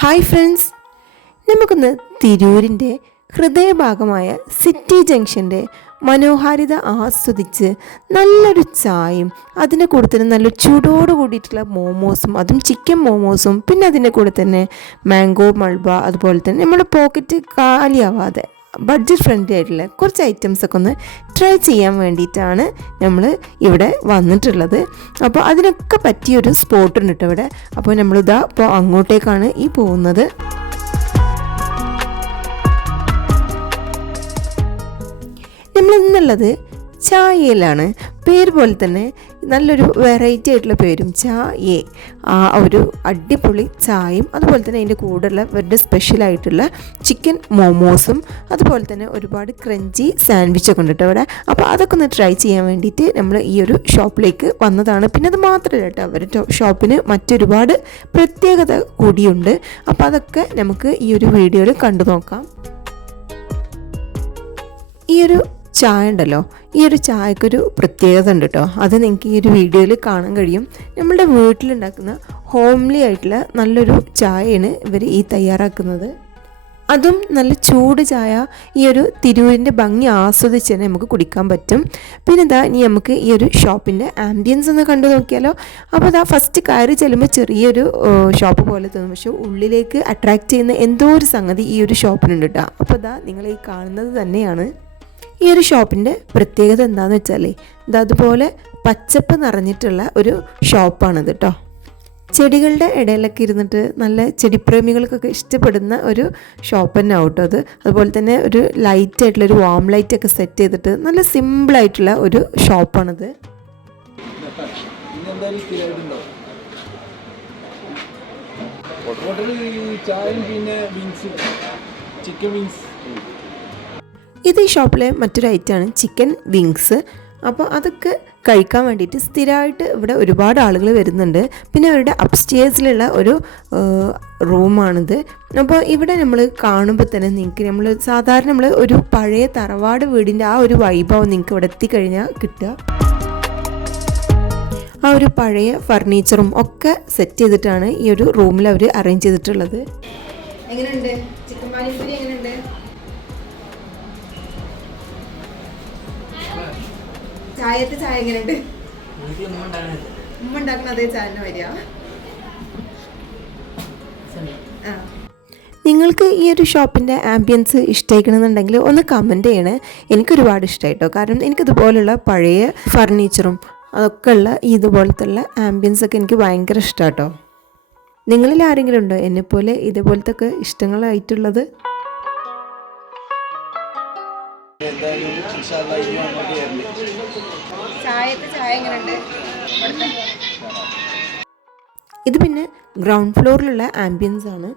Hi friends. നമുക്കൊന്ന് തിരൂരിന്റെ ഹൃദയഭാഗമായ city ജംഗ്ഷന്റെ മനോഹാരിത ആസ്വദിച്ച് നല്ലൊരു ചായയും അതിന്റെ കൂടെ തന്നെ നല്ല ചൂടോട് കൂടിയിട്ടുള്ള മോമോസും അതും ചിക്കൻ മോമോസും പിന്നെ അതിന്റെ കൂടെ തന്നെ മാംഗോ മൾബ അതുപോലെ തന്നെ നമ്മുടെ പോക്കറ്റ് കാലിയാവാതെ ബഡ്ജറ്റ് ഫ്രണ്ട്ലി ആയിട്ടുള്ള കുറച്ച് ഐറ്റംസ് ഒക്കെ ഒന്ന് ട്രൈ ചെയ്യാൻ വേണ്ടിയിട്ടാണ് നമ്മൾ ഇവിടെ വന്നിട്ടുള്ളത്. അപ്പോൾ അതിനൊക്കെ പറ്റിയൊരു സ്പോട്ട് ഉണ്ട് കേട്ടോ ഇവിടെ. അപ്പോൾ നമ്മളിതാ ഇപ്പോൾ അങ്ങോട്ടേക്കാണ് ഈ പോകുന്നത്. നമ്മൾ ഇന്നുള്ളത് ചായയിലാണ്. പേര് പോലെ തന്നെ നല്ലൊരു വെറൈറ്റി ആയിട്ടുള്ള പേരും ചായേ ആ ഒരു അടിപൊളി ചായയും അതുപോലെ തന്നെ അതിന്റെ കൂടെയുള്ള ഇവരുടെ സ്പെഷ്യൽ ആയിട്ടുള്ള ചിക്കൻ മോമോസും അതുപോലെ തന്നെ ഒരുപാട് ക്രഞ്ചി സാൻഡ്വിച്ചൊക്കെ ഉണ്ട് കേട്ടോ അവിടെ. അപ്പോൾ അതൊക്കെ ഒന്ന് ട്രൈ ചെയ്യാൻ വേണ്ടിയിട്ട് നമ്മൾ ഈ ഒരു ഷോപ്പിലേക്ക് വന്നതാണ്. പിന്നെ അത് മാത്രമല്ല കേട്ടോ അവരുടെ ഷോപ്പിന് മറ്റൊരുപാട് പ്രത്യേകത കൂടിയുണ്ട്. അപ്പോൾ അതൊക്കെ നമുക്ക് ഈ ഒരു വീഡിയോയിൽ കണ്ടു നോക്കാം. ഈ ഒരു ചായ ഉണ്ടല്ലോ. ഈ ഒരു ചായക്കൊരു പ്രത്യേകത ഉണ്ട് കേട്ടോ അത് നിങ്ങൾക്ക് ഈ ഒരു വീഡിയോയിൽ കാണാൻ കഴിയും. നമ്മുടെ വീട്ടിലുണ്ടാക്കുന്ന ഹോംലി ആയിട്ടുള്ള നല്ലൊരു ചായയാണ് ഇവർ ഈ തയ്യാറാക്കുന്നത്. അതും നല്ല ചൂട് ചായ ഈ ഒരു തിരൂരിന്റെ ഭംഗി ആസ്വദിച്ച് തന്നെ നമുക്ക് കുടിക്കാൻ പറ്റും. പിന്നെ ഇതാ ഇനി നമുക്ക് ഈ ഒരു ഷോപ്പിന്റെ ആംബിയൻസ് ഒന്ന് കണ്ടു നോക്കിയാലോ. അപ്പോൾ ഇതാ ഫസ്റ്റ് കയറി ചെല്ലുമ്പോൾ ചെറിയൊരു ഷോപ്പ് പോലെ തോന്നും. പക്ഷേ ഉള്ളിലേക്ക് അട്രാക്റ്റ് ചെയ്യുന്ന എന്തോ ഒരു സംഗതി ഈ ഒരു ഷോപ്പിനുണ്ട് കേട്ടോ അപ്പോൾ ഇതാ നിങ്ങൾ ഈ കാണുന്നത് തന്നെയാണ്. ഈ ഒരു ഷോപ്പിന്റെ പ്രത്യേകത എന്താണെന്ന് വെച്ചാൽ ഇത് അതുപോലെ പച്ചപ്പ് നിറഞ്ഞിട്ടുള്ള ഒരു ഷോപ്പാണിത് കേട്ടോ ചെടികളുടെ ഇടയിലൊക്കെ ഇരുന്നിട്ട് നല്ല ചെടിപ്രേമികൾക്കൊക്കെ ഇഷ്ടപ്പെടുന്ന ഒരു ഷോപ്പ് തന്നെ ആവട്ടോ അത്. അതുപോലെ തന്നെ ഒരു ലൈറ്റ് ആയിട്ടുള്ള ഒരു വാം ലൈറ്റ് ഒക്കെ സെറ്റ് ചെയ്തിട്ട് നല്ല സിമ്പിളായിട്ടുള്ള ഒരു ഷോപ്പാണിത്. ചായയും പിന്നെ ചിക്കൻ വിങ്സ് ഇത് ഈ ഷോപ്പിലെ മറ്റൊരു ഐറ്റമാണ് ചിക്കൻ വിങ്സ്. അപ്പോൾ അതൊക്കെ കഴിക്കാൻ വേണ്ടിയിട്ട് സ്ഥിരമായിട്ട് ഇവിടെ ഒരുപാട് ആളുകൾ വരുന്നുണ്ട്. പിന്നെ അവരുടെ അപ്സ്റ്റേഴ്സിലുള്ള ഒരു റൂമാണിത്. അപ്പോൾ ഇവിടെ നമ്മൾ കാണുമ്പോൾ തന്നെ നിങ്ങൾക്ക് നമ്മൾ സാധാരണ നമ്മൾ ഒരു പഴയ തറവാട് വീടിന്റെ ആ ഒരു വൈഭവം നിങ്ങൾക്ക് ഇവിടെ എത്തിക്കഴിഞ്ഞാൽ കിട്ടുക. ആ ഒരു പഴയ ഫർണിച്ചറും ഒക്കെ സെറ്റ് ചെയ്തിട്ടാണ് ഈ ഒരു റൂമിൽ അവർ അറേഞ്ച് ചെയ്തിട്ടുള്ളത്. എങ്ങനെയുണ്ട്? ചിക്കൻ എങ്ങനെയുണ്ട്? ചായത്തെ ചായ എങ്ങനെയുണ്ട്? ഉമ്മ ഉണ്ടാക്കുന്ന അതേ ചായ തന്നെ വരിക ആ. നിങ്ങൾക്ക് ഈ ഒരു ഷോപ്പിന്റെ ആംബിയൻസ് ഇഷ്ടമായിക്കണമെന്നുണ്ടെങ്കിൽ ഒന്ന് കമന്റ് ചെയ്യണേ. എനിക്കൊരുപാട് ഇഷ്ടമായിട്ടോ. കാരണം എനിക്കിതുപോലുള്ള പഴയ ഫർണിച്ചറും അതൊക്കെ ഉള്ള ഇതുപോലത്തുള്ള ആംബിയൻസ് ഒക്കെ എനിക്ക് ഭയങ്കര ഇഷ്ടമാട്ടോ. നിങ്ങളിൽ ആരെങ്കിലും ഉണ്ടോ? എന്നെപ്പോലെ ഇതുപോലത്തെ ഒക്കെ ഇഷ്ടങ്ങളായിട്ടുള്ളത്? എന്തായാലും ചായത്തെ ചായ എങ്ങനെയുണ്ട്? ഇത് പിന്നെ ഗ്രൗണ്ട് ഫ്ലോറിലുള്ള ആംബിയൻസ് ആണ്.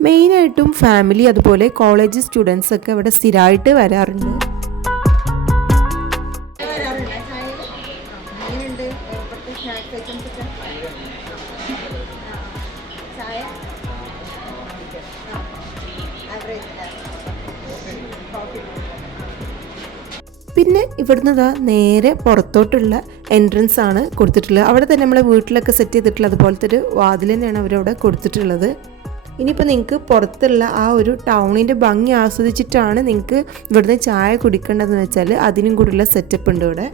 മെയിനായിട്ടും ഫാമിലി അതുപോലെ കോളേജ് സ്റ്റുഡൻസ് ഒക്കെ ഇവിടെ സ്ഥിരമായിട്ട് വരാറുണ്ട്. പിന്നെ ഇവിടുന്ന് ഇതാ നേരെ പുറത്തോട്ടുള്ള എൻട്രൻസ് ആണ് കൊടുത്തിട്ടുള്ളത്. അവിടെ തന്നെ നമ്മളെ വീട്ടിലൊക്കെ സെറ്റ് ചെയ്തിട്ടുള്ള അതുപോലത്തെ ഒരു വാതിൽ തന്നെയാണ് അവരവിടെ കൊടുത്തിട്ടുള്ളത്. ഇനിയിപ്പോൾ നിങ്ങൾക്ക് പുറത്തുള്ള ആ ഒരു ടൗണിന്റെ ഭംഗി ആസ്വദിച്ചിട്ടാണ് നിങ്ങൾക്ക് ഇവിടുന്ന് ചായ കുടിക്കേണ്ടതെന്ന് വെച്ചാൽ അതിനും കൂടിയുള്ള സെറ്റപ്പ് ഉണ്ട് ഇവിടെ.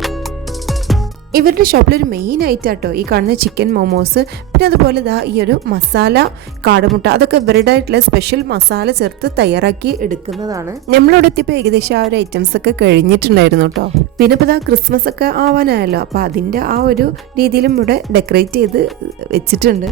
ഇവരുടെ ഷോപ്പിലൊരു മെയിൻ ഐറ്റം കേട്ടോ ഈ കാണുന്ന ചിക്കൻ മോമോസ് പിന്നെ അതുപോലെ ഇതാ ഈ ഒരു മസാല കാടമുട്ട അതൊക്കെ ഇവരുടെ ആയിട്ടുള്ള സ്പെഷ്യൽ മസാല ചേർത്ത് തയ്യാറാക്കി എടുക്കുന്നതാണ്. നമ്മളിവിടെ എത്തിയപ്പോൾ ഏകദേശം ആ ഒരു ഐറ്റംസ് ഒക്കെ കഴിഞ്ഞിട്ടുണ്ടായിരുന്നു കേട്ടോ പിന്നെ ഇപ്പോൾ ഇതാ ക്രിസ്മസ് ഒക്കെ ആവാനായല്ലോ. അപ്പോൾ അതിന്റെ ആ ഒരു രീതിയിലും ഇവിടെ ഡെക്കറേറ്റ് ചെയ്ത് വെച്ചിട്ടുണ്ട്.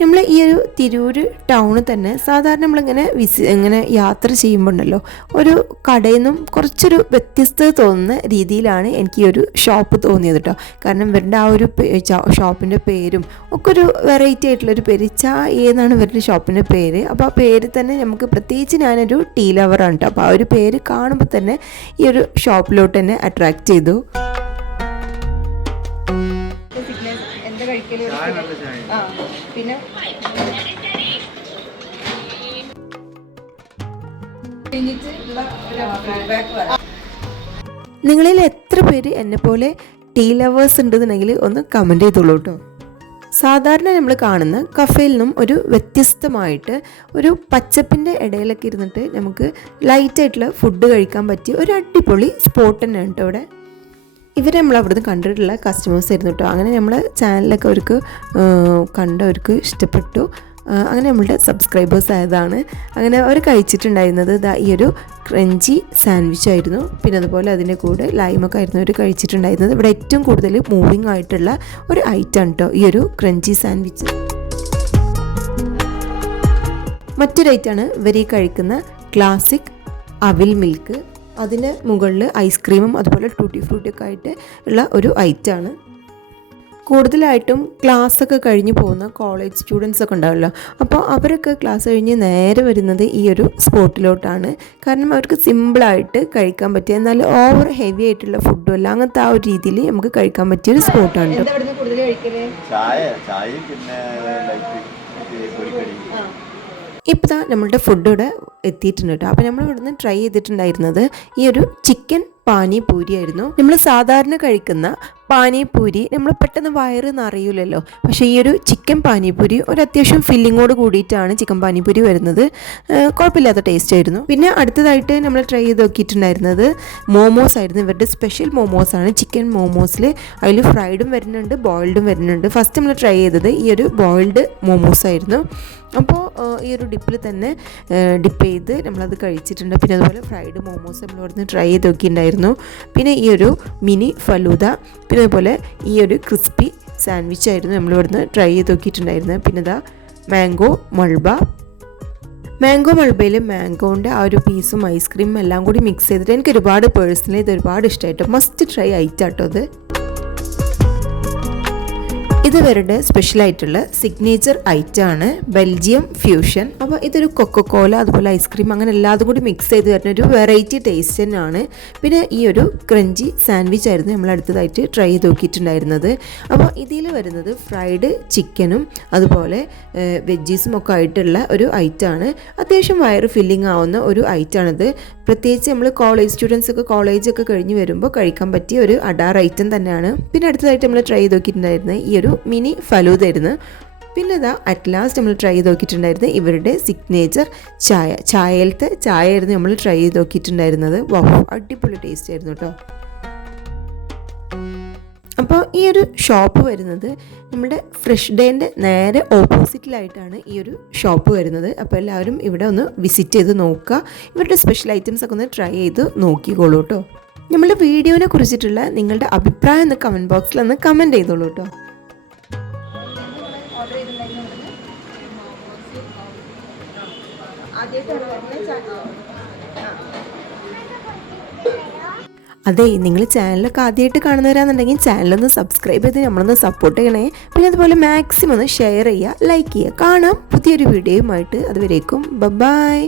നമ്മൾ ഈ ഒരു തിരൂര് ടൗണിൽ തന്നെ സാധാരണ നമ്മളിങ്ങനെ വിസി ഇങ്ങനെ യാത്ര ചെയ്യുമ്പോൾ ഉണ്ടല്ലോ ഒരു കടയിൽ നിന്നും കുറച്ചൊരു വ്യത്യസ്തത തോന്നുന്ന രീതിയിലാണ് എനിക്ക് ഈ ഒരു ഷോപ്പ് തോന്നിയത് കേട്ടോ കാരണം ഇവരുടെ ആ ഒരു ഷോപ്പിന്റെ പേരും ഒക്കെ ഒരു വെറൈറ്റി ആയിട്ടുള്ളൊരു പേര് ചാ ഏതാണ് ഇവരുടെ ഷോപ്പിന്റെ പേര്. അപ്പോൾ ആ പേര് തന്നെ നമുക്ക് പ്രത്യേകിച്ച് ഞാനൊരു ടീ ലവറാണ് കേട്ടോ അപ്പോൾ ആ ഒരു പേര് കാണുമ്പോൾ തന്നെ ഈ ഒരു ഷോപ്പിലോട്ട് തന്നെ അട്രാക്റ്റ് ചെയ്തു. ആ പിന്നെ? നിങ്ങളിൽ എത്ര പേര് എന്നെ പോലെ ടീ ലവേഴ്സ് ഉണ്ടെന്നുണ്ടെങ്കിൽ ഒന്ന് കമന്റ് ചെയ്തോളൂ കേട്ടോ സാധാരണ നമ്മൾ കാണുന്ന കഫേയിൽ നിന്നും ഒരു വ്യത്യസ്തമായിട്ട് ഒരു പച്ചപ്പിന്റെ ഇടയിലൊക്കെ ഇരുന്നിട്ട് നമുക്ക് ലൈറ്റായിട്ടുള്ള ഫുഡ് കഴിക്കാൻ പറ്റിയ ഒരു അടിപൊളി സ്പോട്ട് തന്നെയാണ് കേട്ടോ ഇവിടെ. ഇവർ നമ്മൾ അവിടുന്ന് കണ്ടിട്ടുള്ള കസ്റ്റമേഴ്സ് ആയിരുന്നു കേട്ടോ അങ്ങനെ നമ്മൾ ചാനലൊക്കെ അവർക്ക് കണ്ടവർക്ക് ഇഷ്ടപ്പെട്ടു. അങ്ങനെ നമ്മളുടെ സബ്സ്ക്രൈബേഴ്സ് ആയതാണ്. അങ്ങനെ അവർ കഴിച്ചിട്ടുണ്ടായിരുന്നത് ഇതാ ഈ ഒരു ക്രഞ്ചി സാൻഡ്വിച്ച് ആയിരുന്നു. പിന്നെ അതുപോലെ അതിന്റെ കൂടെ ലൈമൊക്കെ ആയിരുന്നു അവർ കഴിച്ചിട്ടുണ്ടായിരുന്നത്. ഇവിടെ ഏറ്റവും കൂടുതൽ മൂവിങ് ആയിട്ടുള്ള ഒരു ഐറ്റം കേട്ടോ ഈ ഒരു ക്രഞ്ചി സാൻഡ്വിച്ച് മറ്റൊരു ഐറ്റാണ് ഇവർ ഈ കഴിക്കുന്ന ക്ലാസിക് അവിൽ മിൽക്ക് അതിന് മുകളിൽ ഐസ്ക്രീമും അതുപോലെ ടൂട്ടി ഫ്രൂട്ടിയൊക്കെ ആയിട്ട് ഉള്ള ഒരു ഐറ്റാണ്. കൂടുതലായിട്ടും ക്ലാസ് ഒക്കെ കഴിഞ്ഞ് പോകുന്ന കോളേജ് സ്റ്റുഡൻസ് ഒക്കെ ഉണ്ടാവുമല്ലോ. അപ്പോൾ അവരൊക്കെ ക്ലാസ് കഴിഞ്ഞ് നേരെ വരുന്നത് ഈ ഒരു സ്പോട്ടിലോട്ടാണ്. കാരണം അവർക്ക് സിമ്പിളായിട്ട് കഴിക്കാൻ പറ്റിയ എന്നാൽ ഓവർ ഹെവി ആയിട്ടുള്ള ഫുഡും അല്ല അങ്ങനത്തെ ആ ഒരു രീതിയിൽ നമുക്ക് കഴിക്കാൻ പറ്റിയ ഒരു സ്പോട്ടാണ് കേട്ടോ ചായ ചായ പിന്നെ ഇപ്പോൾ നമ്മളുടെ ഫുഡ് ഇവിടെ എത്തിയിട്ടുണ്ട് കേട്ടോ. അപ്പോൾ നമ്മൾ ഇവിടുന്ന് ട്രൈ ചെയ്തിട്ടുണ്ടായിരുന്നത് ഈ ഒരു ചിക്കൻ പാനിപൂരി ആയിരുന്നു നമ്മൾ സാധാരണ കഴിക്കുന്ന പാനിപൂരി നമ്മൾ പെട്ടെന്ന് വയറ് നിറയില്ലല്ലോ പക്ഷേ ഈ ഒരു ചിക്കൻ പാനിപൂരി ഒരു അത്യാവശ്യം ഫില്ലിങ്ങോട് കൂടിയിട്ടാണ് ചിക്കൻ പാനിപൂരി വരുന്നത്. കുഴപ്പമില്ലാത്ത ടേസ്റ്റ് ആയിരുന്നു. പിന്നെ അടുത്തതായിട്ട് നമ്മൾ ട്രൈ ചെയ്ത് നോക്കിയിട്ടുണ്ടായിരുന്നത് മോമോസ് ആയിരുന്നു. ഇവരുടെ സ്പെഷ്യൽ മോമോസ് ആണ്. ചിക്കൻ മോമോസിൽ അതിൽ ഫ്രൈഡും വരുന്നുണ്ട് ബോയിൽഡും വരുന്നുണ്ട്. ഫസ്റ്റ് നമ്മൾ ട്രൈ ചെയ്തത് ഈ ഒരു ബോയിൽഡ് മോമോസ് ആയിരുന്നു. അപ്പോൾ ഈ ഒരു ഡിപ്പിൽ തന്നെ ഡിപ്പ് ചെയ്ത് നമ്മളത് കഴിച്ചിട്ടുണ്ട്. പിന്നെ അതുപോലെ ഫ്രൈഡ് മോമോസ് നമ്മൾ ട്രൈ ചെയ്ത് നോക്കിയിട്ടുണ്ടായിരുന്നു. പിന്നെ ഈ ഒരു മിനി ഫലൂദ പിന്നെ അതുപോലെ ഈ ഒരു ക്രിസ്പി സാൻഡ്വിച്ച് ആയിരുന്നു നമ്മൾ ഇവിടുന്ന് ട്രൈ ചെയ്ത് നോക്കിയിട്ടുണ്ടായിരുന്നത്. പിന്നെ ഇതാ മാംഗോ മൾബ. മാംഗോ മൾബയിൽ മാംഗോന്റെ ആ ഒരു പീസും ഐസ്ക്രീമും എല്ലാം കൂടി മിക്സ് ചെയ്തിട്ട് എനിക്ക് ഒരുപാട് പേഴ്സണലി ഇത് ഒരുപാട് ഇഷ്ടമായിട്ട് മസ്റ്റ് ട്രൈ ആയിട്ടാട്ടോ അത് ഇത് സ്പെഷ്യൽ ആയിട്ടുള്ള സിഗ്നേച്ചർ ഐറ്റം ആണ് ബെൽജിയം ഫ്യൂഷൻ അപ്പോൾ ഇതൊരു കൊക്കോകോല അതുപോലെ ഐസ്ക്രീം അങ്ങനെ എല്ലാതും കൂടി മിക്സ് ചെയ്ത് തരുന്ന ഒരു വെറൈറ്റി ടേസ്റ്റ് തന്നെയാണ്. പിന്നെ ഈ ഒരു ക്രഞ്ചി സാൻഡ്വിച്ച് ആയിരുന്നു നമ്മൾ അടുത്തതായിട്ട് ട്രൈ ചെയ്ത് നോക്കിയിട്ടുണ്ടായിരുന്നത്. അപ്പോൾ ഇതിൽ വരുന്നത് ഫ്രൈഡ് ചിക്കനും അതുപോലെ വെജീസും ഒക്കെ ആയിട്ടുള്ള ഒരു ഐറ്റമാണ് അത്യാവശ്യം വയറ് ഫില്ലിംഗ് ആവുന്ന ഒരു ഐറ്റമാണിത് പ്രത്യേകിച്ച് നമ്മൾ കോളേജ് സ്റ്റുഡൻസ് ഒക്കെ കോളേജൊക്കെ കഴിഞ്ഞ് വരുമ്പോൾ കഴിക്കാൻ പറ്റിയ ഒരു അഡാർ ഐറ്റം തന്നെയാണ്. പിന്നെ അടുത്തതായിട്ട് നമ്മൾ ട്രൈ ചെയ്ത് നോക്കിയിട്ടുണ്ടായിരുന്നത് ഈ ഒരു മിനി ഫലൂദ ആയിരുന്നു പിന്നെ ഇതാ അറ്റ് ലാസ്റ്റ് നമ്മൾ ട്രൈ ചെയ്ത് നോക്കിയിട്ടുണ്ടായിരുന്നത് ഇവരുടെ സിഗ്നേച്ചർ ചായ ചായയിലത്തെ ചായ ആയിരുന്നു നമ്മൾ ട്രൈ ചെയ്ത് നോക്കിയിട്ടുണ്ടായിരുന്നത്. വൗ അടിപൊളി ടേസ്റ്റ് ആയിരുന്നു കേട്ടോ അപ്പോൾ ഈ ഒരു ഷോപ്പ് വരുന്നത് നമ്മുടെ ഫ്രഷ് ഡേന്റെ നേരെ ഓപ്പോസിറ്റിലായിട്ടാണ് ഈ ഒരു ഷോപ്പ് വരുന്നത്. അപ്പോൾ എല്ലാവരും ഇവിടെ ഒന്ന് വിസിറ്റ് ചെയ്ത് നോക്കുക. ഇവരുടെ സ്പെഷ്യൽ ഐറ്റംസ് ഒക്കെ ഒന്ന് ട്രൈ ചെയ്ത് നോക്കിക്കോളൂ കേട്ടോ നമ്മുടെ വീഡിയോനെ കുറിച്ചിട്ടുള്ള നിങ്ങളുടെ അഭിപ്രായം ഒന്ന് കമന്റ് ബോക്സിൽ ഒന്ന് കമന്റ് ചെയ്തോളൂ കേട്ടോ അതെ നിങ്ങൾ ചാനലൊക്കെ ആദ്യമായിട്ട് കാണുന്നവരാണെന്നുണ്ടെങ്കിൽ ചാനലൊന്ന് സബ്സ്ക്രൈബ് ചെയ്ത് നമ്മളൊന്ന് സപ്പോർട്ട് ചെയ്യണേ. പിന്നെ അതുപോലെ മാക്സിമം ഒന്ന് ഷെയർ ചെയ്യുക ലൈക്ക് ചെയ്യുക. കാണാം പുതിയൊരു വീഡിയോയുമായിട്ട് അതുവരേക്കും ബൈ